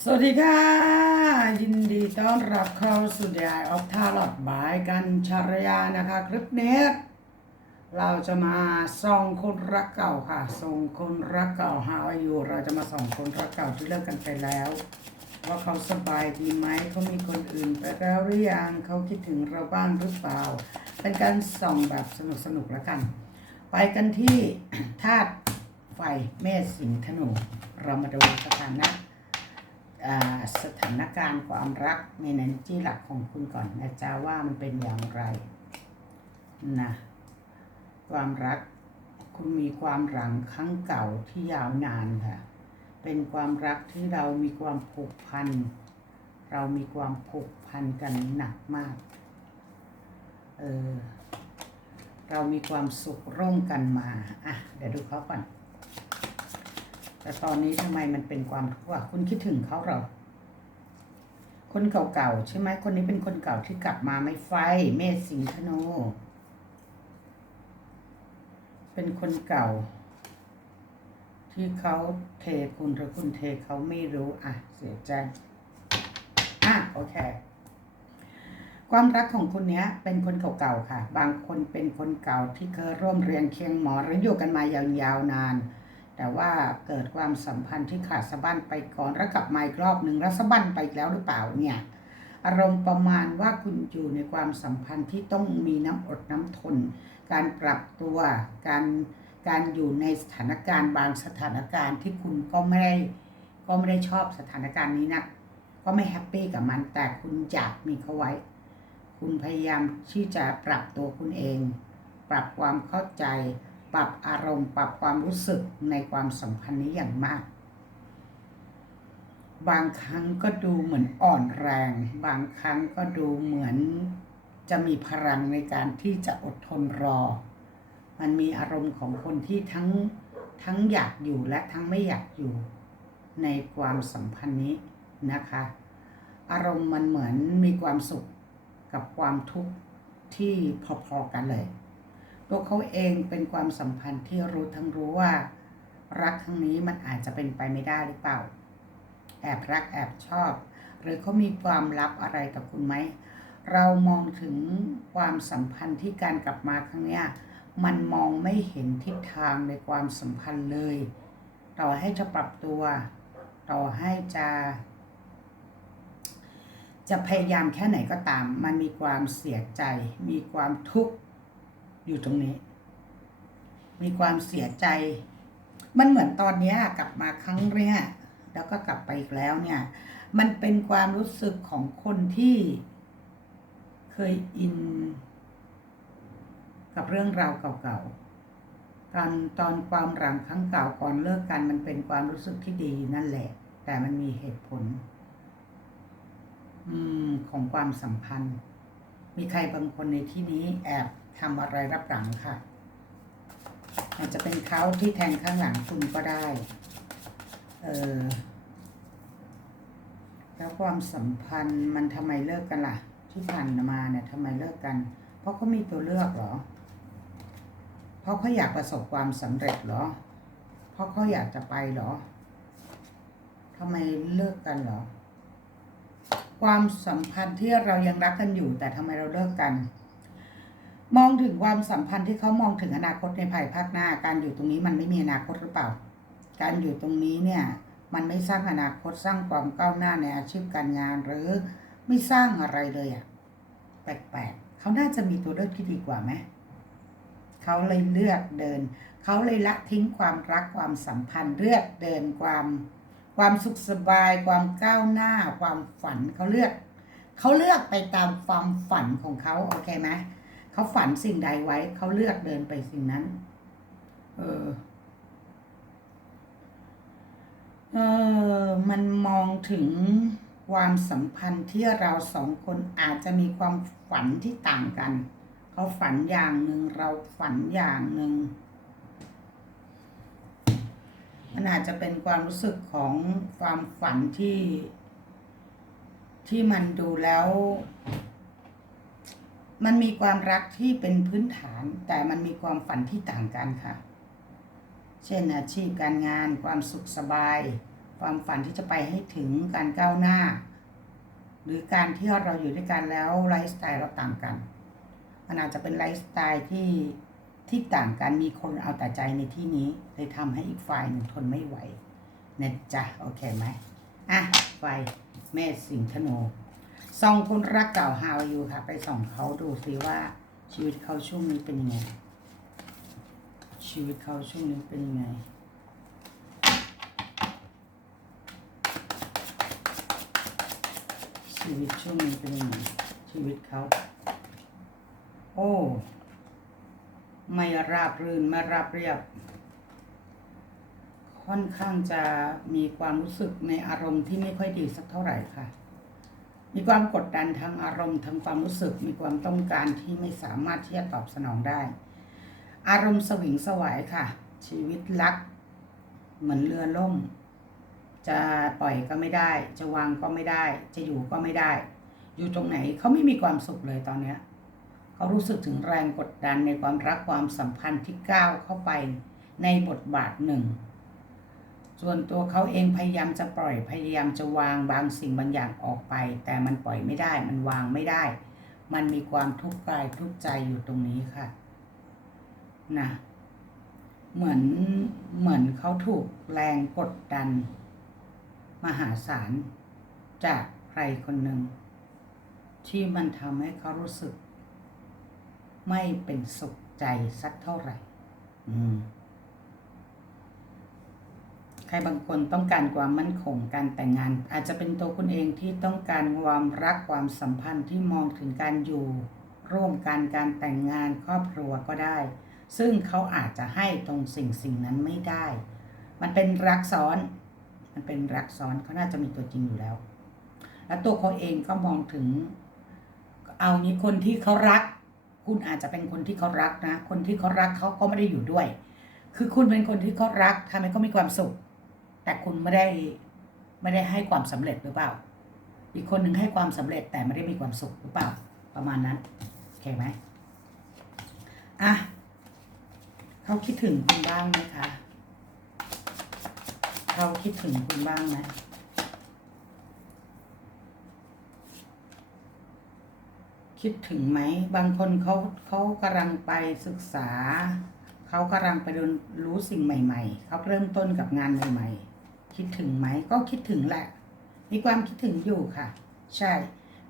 สวัสดีค่ะ ยินดีต้อนรับเข้าสู่ยายออฟทาลอดบายกันชารยานะคะ คลิปนี้เราจะมาส่องคนรักเก่าค่ะส่งคนรักเก่าหาอายุเราจะมาส่องคนรักเก่าที่เลิกกันไปแล้ว ว่าเขาสบายดีไหมเขามีคนอื่นไปแล้วหรือยังเขาคิดถึงเราบ้างหรือเปล่า เป็นการส่องแบบสนุกๆแล้วกัน ไปกันที่ธาตุไฟเมษสิงห์ธนูเรามาดูสถานะ สถานการณ์ความรักในนันจีหลักของคุณก่อนนะจ๊ะว่ามันเป็นอย่างไรนะความรักคุณมีความหลังครั้งเก่าที่ยาวนานค่ะ เป็นความรักที่เรามีความผูกพัน เรามีความผูกพันกันหนักมาก เออเรามีความสุขร่วมกันมา อะ เดี๋ยวดูเขาก่อน แต่ตอนนี้ทำไมมันเป็นความทุกข์อะคุณคิดถึงเขาเหรอคนเก่าๆใช่ไหมคนนี้เป็นคนเก่าที่กลับมาไม่ไฟ เมษสิงห์ธนูเป็นคนเก่า ที่เขาเทคุณหรือคุณเทเขาไม่รู้อะ เสียใจอะโอเค ความรักของคุณเนี้ย เป็นคนเก่าๆค่ะ บางคนเป็นคนเก่าที่เคยร่วมเรียนเคียงหมอหรืออยู่กันมายาวๆนาน แต่ว่าเกิดความสัมพันธ์ที่ขาดสะบั้นไปก่อนแล้วกลับมาอีกรอบหนึ่งแล้วสะบั้นไปแล้วหรือเปล่าเนี่ยอารมณ์ประมาณว่าคุณอยู่ในความสัมพันธ์ที่ต้องมีน้ำอดน้ำทน การปรับตัวการการอยู่ในสถานการณ์บางสถานการณ์ที่คุณก็ไม่ได้ก็ไม่ได้ชอบสถานการณ์นี้นะก็ไม่แฮปปี้กับมันแต่คุณอยากมีเขาไว้ คุณพยายามที่จะปรับตัวคุณเอง ปรับความเข้าใจ ปรับอารมณ์ ปรับความรู้สึกในความสัมพันธ์นี้อย่างมาก บางครั้งก็ดูเหมือนอ่อนแรง บางครั้งก็ดูเหมือนจะมีพลังในการที่จะอดทนรอ มันมีอารมณ์ของคนที่ทั้งทั้งอยากอยู่และทั้งไม่อยากอยู่ในความสัมพันธ์นี้นะคะ อารมณ์มันเหมือนมีความสุขกับความทุกข์ที่พอๆกันเลย ตัวเขาเองเป็นความสัมพันธ์ที่รู้ทั้งรู้ว่า รักครั้งนี้มันอาจจะเป็นไปไม่ได้หรือเปล่า แอบรักแอบชอบ หรือเขามีความลับอะไรกับคุณไหม เรามองถึงความสัมพันธ์ที่การกลับมาครั้งเนี้ยมันมองไม่เห็นทิศทางในความสัมพันธ์เลย ต่อให้จะปรับตัว ต่อให้จะ จะพยายามแค่ไหนก็ตาม มันมีความเสียใจ มีความทุกข์ อยู่ตรงนี้ มีความเสียใจ มันเหมือนตอนนี้กลับมาครั้งเนี้แล้วก็กลับไปอีกแล้วเนี่ย มันเป็นความรู้สึกของคนที่เคยอิน กับเรื่องราวเก่าๆตอนตอนความรังครั้งเก่าก่อนเลิกกัน มันเป็นความรู้สึกที่ดีนั่นแหละ แต่มันมีเหตุผล อืมของความสัมพันธ์ มีใครบางคนในที่นี้แอบ ทำอะไรรับหลังค่ะ อาจจะเป็นเขาที่แทงข้างหลังคุณก็ได้ เออแล้วความสัมพันธ์มันทำไมเลิกกันล่ะ ที่ผ่านมาเนี่ยทำไมเลิกกัน เพราะเขามีตัวเลือกเหรอ เพราะเขาอยากประสบความสำเร็จเหรอ เพราะเขาอยากจะไปเหรอทำไมเลิกกันเหรอ ความสัมพันธ์ที่เรายังรักกันอยู่ แต่ทำไมเราเลิกกัน มองถึงความสัมพันธ์ที่เขามองถึงอนาคตในภายภาคหน้า การอยู่ตรงนี้มันไม่มีอนาคตหรือเปล่า การอยู่ตรงนี้เนี่ยมันไม่สร้างอนาคตสร้างความก้าวหน้าในอาชีพการงานหรือไม่สร้างอะไรเลยอะแปลกๆเขาน่าจะมีตัวเลือกที่ดีกว่าไหมเขาเลยเลือกเดิน เขาเลยละทิ้งความรักความสัมพันธ์เลือกเดินความ ความสุขสบาย ความก้าวหน้า ความฝันเขาเลือก เขาเลือกไปตามความฝันของเขาโอเคไหม เขาฝันสิ่งใดไว้ เขาเลือกเดินไปสิ่งนั้น เออ เออ มันมองถึงความสัมพันธ์ที่เราสองคนอาจจะมีความฝันที่ต่างกัน เขาฝันอย่างหนึ่งเราฝันอย่างหนึ่งมันอาจจะเป็นความรู้สึกของความฝันที่ที่มันดูแล้ว มันมีความรักที่เป็นพื้นฐาน แต่มันมีความฝันที่ต่างกันค่ะ เช่นอาชีพการงาน ความสุขสบาย ความฝันที่จะไปให้ถึงการก้าวหน้า หรือการที่เราอยู่ด้วยกันแล้วไลฟ์สไตล์เราต่างกันมันอาจจะเป็นไลฟ์สไตล์ที่ที่ต่างกันมีคนเอาแต่ใจในที่นี้เลยทำให้อีกฝ่ายหนึ่งทนไม่ไหวนะจ๊ะโอเคไหมอะไฟแม่สิงห์ธนู สองคนรักเก่าฮาวอยู่ค่ะ ไปส่องเขาดูสิว่า ชีวิตเขาช่วงนี้เป็นยังไง ชีวิตเขาช่วงนี้เป็นยังไงชีวิตช่วงนี้เป็นยังไงชีวิตเขา โอ้ ไม่ราบรื่นไม่ราบเรียบ ค่อนข้างจะมีความรู้สึกในอารมณ์ที่ไม่ค่อยดีสักเท่าไหร่ค่ะ มีความกดดันทางอารมณ์ทางความรู้สึก มีความต้องการที่ไม่สามารถที่จะตอบสนองได้ อารมณ์สวิงสวายค่ะ ชีวิตรัก เหมือนเรือล่ม จะปล่อยก็ไม่ได้ จะวางก็ไม่ได้ จะอยู่ก็ไม่ได้ อยู่ตรงไหนเขาไม่มีความสุขเลยตอนเนี้ยเขารู้สึกถึงแรงกดดันในความรักความสัมพันธ์ที่ก้าวเข้าไปในบทบาทหนึ่ง ส่วนตัวเขาเองพยายามจะปล่อยพยายามจะวางบางสิ่งบางอย่างออกไป แต่มันปล่อยไม่ได้ มันวางไม่ได้ มันมีความทุกข์กายทุกข์ใจอยู่ตรงนี้ค่ะนะเหมือนเหมือนเขาถูกแรงกดดัน มหาศาลจากใครคนหนึ่ง ที่มันทำให้เขารู้สึก ไม่เป็นสุขใจสักเท่าไหร่ อืม ครบางคนต้องการความมั่นคงการแต่งงาน อาจจะเป็นตัวคุณเองที่ต้องการความรักความสัมพันธ์ที่มองถึงการอยู่ ร่วมกันการแต่งงานครอบครัวก็ได้ ซึ่งเขาอาจจะให้ตรงสิ่งสิ่งนั้นไม่ได้ มันเป็นรักซ้อน มันเป็นรักซ้อนเขาน่าจะมีตัวจริงอยู่แล้ว แล้วตัวเขาเองก็มองถึง เอานี้คนที่เขารัก คุณอาจจะเป็นคนที่เขารักนะ คนที่เขารักเขาก็ไม่ได้อยู่ด้วย คือคุณเป็นคนที่เขารักทำให้เขามีความสุข แต่คุณไม่ได้ไม่ได้ให้ความสำเร็จหรือเปล่า อีกคนหนึ่งให้ความสำเร็จแต่ไม่ได้มีความสุขหรือเปล่า ประมาณนั้นโอเคไหมอะเขาคิดถึงคุณบ้างไหมคะเขาคิดถึงคุณบ้างไหมคิดถึงไหม บางคนเขาเขากำลังไปศึกษา เขากำลังไปเรียนรู้สิ่งใหม่ ๆ เขาเริ่มต้นกับงานใหม่ ๆ คิดถึงไหมก็คิดถึงแหละ มีความคิดถึงอยู่ค่ะ ใช่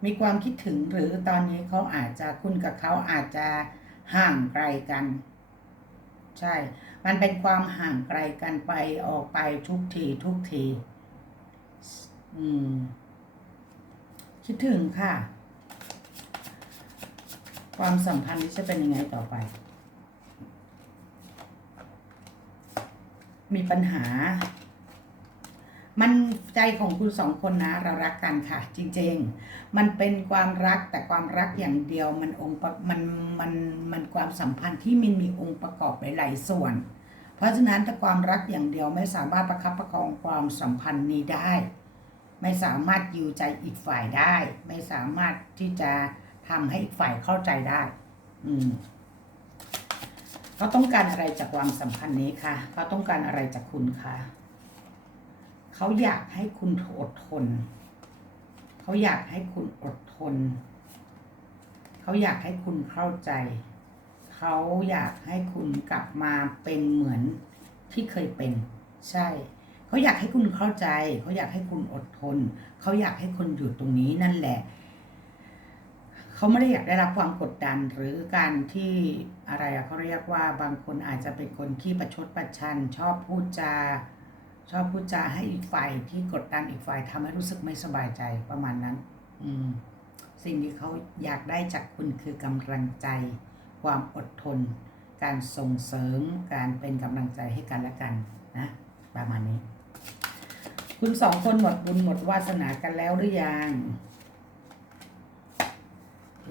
มีความคิดถึงหรือตอนนี้เขาอาจจะคุณกับเขาอาจจะห่างไกลกัน ใช่ มันเป็นความห่างไกลกันไปออกไปทุกทีทุกที อืม คิดถึงค่ะ ความสัมพันธ์นี้จะเป็นยังไงต่อไปมีปัญหา มันใจของคุณสองคนนะเรารักกันค่ะ จริงๆ มันเป็นความรักแต่ความรักอย่างเดียวมันองค์มันมันมันความสัมพันธ์ที่มันมีองค์ประกอบหลายๆส่วน เพราะฉะนั้นถ้าความรักอย่างเดียวไม่สามารถประคับประคองความสัมพันธ์นี้ได้ ไม่สามารถยิวใจอีกฝ่ายได้ ไม่สามารถที่จะทำให้อีกฝ่ายเข้าใจได้ อืมเขาต้องการอะไรจากความสัมพันธ์นี้คะเขาต้องการอะไรจากคุณคะ เขาอยากให้คุณอดทน เขาอยากให้คุณอดทน เขาอยากให้คุณเข้าใจ เขาอยากให้คุณกลับมาเป็นเหมือนที่เคยเป็น ใช่ เขาอยากให้คุณเข้าใจ เขาอยากให้คุณอดทน เขาอยากให้คุณอยู่ตรงนี้นั่นแหละ เขาไม่ได้อยากได้รับความกดดันหรือการที่อะไรเขาเรียกว่าบางคนอาจจะเป็นคนที่ประชดประชัน ชอบพูดจา ชอบพูดจาให้อีกฝ่ายที่กดดันอีกฝ่ายทำให้รู้สึกไม่สบายใจประมาณนั้น อืม สิ่งที่เขาอยากได้จากคุณคือกำลังใจ ความอดทน การส่งเสริม การเป็นกำลังใจให้กันและกันนะประมาณนี้ คุณสองคนหมดบุญหมดวาสนากันแล้วหรือยัง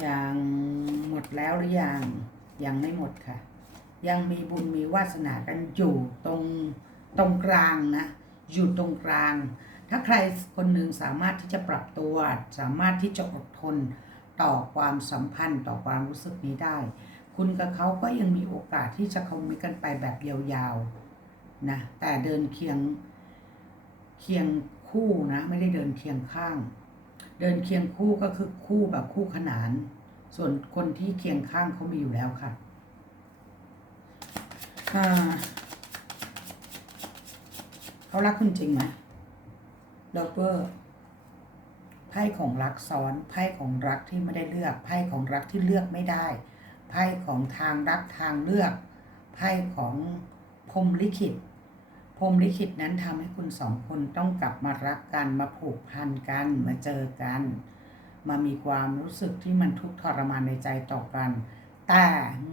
ยังหมดแล้วหรือยังยังไม่หมดค่ะ ยังมีบุญมีวาสนากันอยู่ตรง ตรงกลางนะอยู่ตรงกลาง ถ้าใครคนหนึ่งสามารถที่จะปรับตัว สามารถที่จะอดทนต่อความสัมพันธ์ต่อความรู้สึกนี้ได้ คุณกับเขาก็ยังมีโอกาสที่จะคอมมิกันไปแบบยาวๆนะแต่เดินเคียงเคียงคู่นะไม่ได้เดินเคียงข้าง เดินเคียงคู่ก็คือคู่แบบคู่ขนาน ส่วนคนที่เคียงข้างเขามีอยู่แล้วค่ะอ่า เขารักคุณจริงไหมดอกเตอร์ไพ่ของรักซ้อนไพ่ของรักที่ไม่ได้เลือกไพ่ของรักที่เลือกไม่ได้ไพ่ของทางรักทางเลือกไพ่ของพรมลิขิตพรมลิขิตนั้นทำให้คุณสองคนต้องกลับมารักกันมาผูกพันกันมาเจอกัน มามีความรู้สึกที่มันทุกข์ทรมานในใจต่อกัน แต่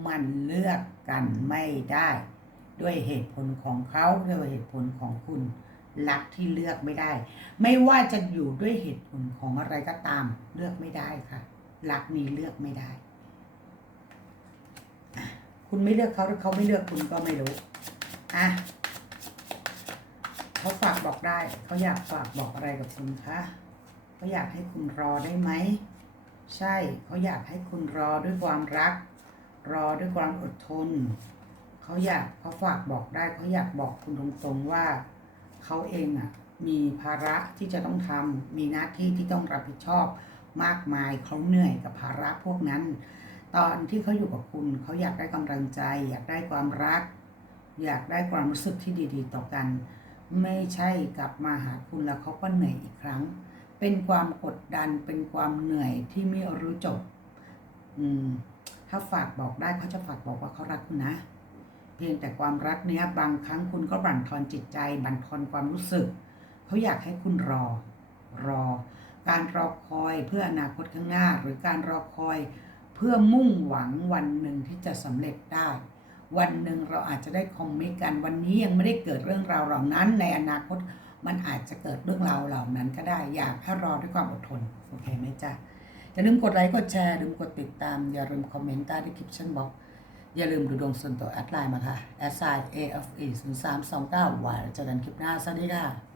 มันเลือกกันไม่ได้ ด้วยเหตุผลของเขาด้วยเหตุผลของคุณรักที่เลือกไม่ได้ ไม่ว่าจะอยู่ด้วยเหตุผลของอะไรก็ตาม เลือกไม่ได้ค่ะรักนี้เลือกไม่ได้ คุณไม่เลือกเขาหรือเขาไม่เลือกคุณก็ไม่รู้อะเขาฝากบอกได้ เขาอยากฝากบอกอะไรกับคุณคะเขาอยากให้คุณรอได้ไหม ใช่เขาอยากให้คุณรอด้วยความรัก รอด้วยความอดทน เขาอยากเขาฝากบอกได้เขาอยากบอกคุณตรงๆว่าเขาเองอะมีภาระที่จะต้องทำมีหน้าที่ที่ต้องรับผิดชอบมากมายเขาเหนื่อยกับภาระพวกนั้น ตอนที่เขาอยู่กับคุณเขาอยากได้กำลังใจ อยากได้ความรัก อยากได้ความรู้สึกที่ดีๆ ต่อกัน ไม่ใช่กลับมาหาคุณแล้วเขาก็เหนื่อยอีกครั้ง เป็นความกดดันเป็นความเหนื่อยที่ไม่รู้จบ อืม ถ้าฝากบอกได้เขาจะฝากบอกว่าเขารักคุณนะ เพียงแต่ความรักเนี้ยบางครั้งคุณก็บั่นทอนจิตใจ บั่นทอนความรู้สึก เขาอยากให้คุณรอ รอ การรอคอยเพื่ออนาคตข้างหน้า หรือการรอคอยเพื่อมุ่งหวังวันหนึ่งที่จะสำเร็จได้ วันหนึ่งเราอาจจะได้คอมมิตกัน วันนี้ยังไม่ได้เกิดเรื่องราวเหล่านั้น ในอนาคตมันอาจจะเกิดเรื่องราวเหล่านั้นก็ได้ อยากให้รอด้วยความอดทน โอเคไหมจ๊ะอย่าลืมกดไลค์ กดแชร์ อย่าลืมกดติดตาม อย่าลืมคอมเมนต์ใต้ดีคริปชั่นบอก อย่าลืมดูดวงส่วนตัวแอดไลน์มาค่ะ a s i a f e 0 3 2 9วันเจอกันคลิปหน้า สวัสดีค่ะ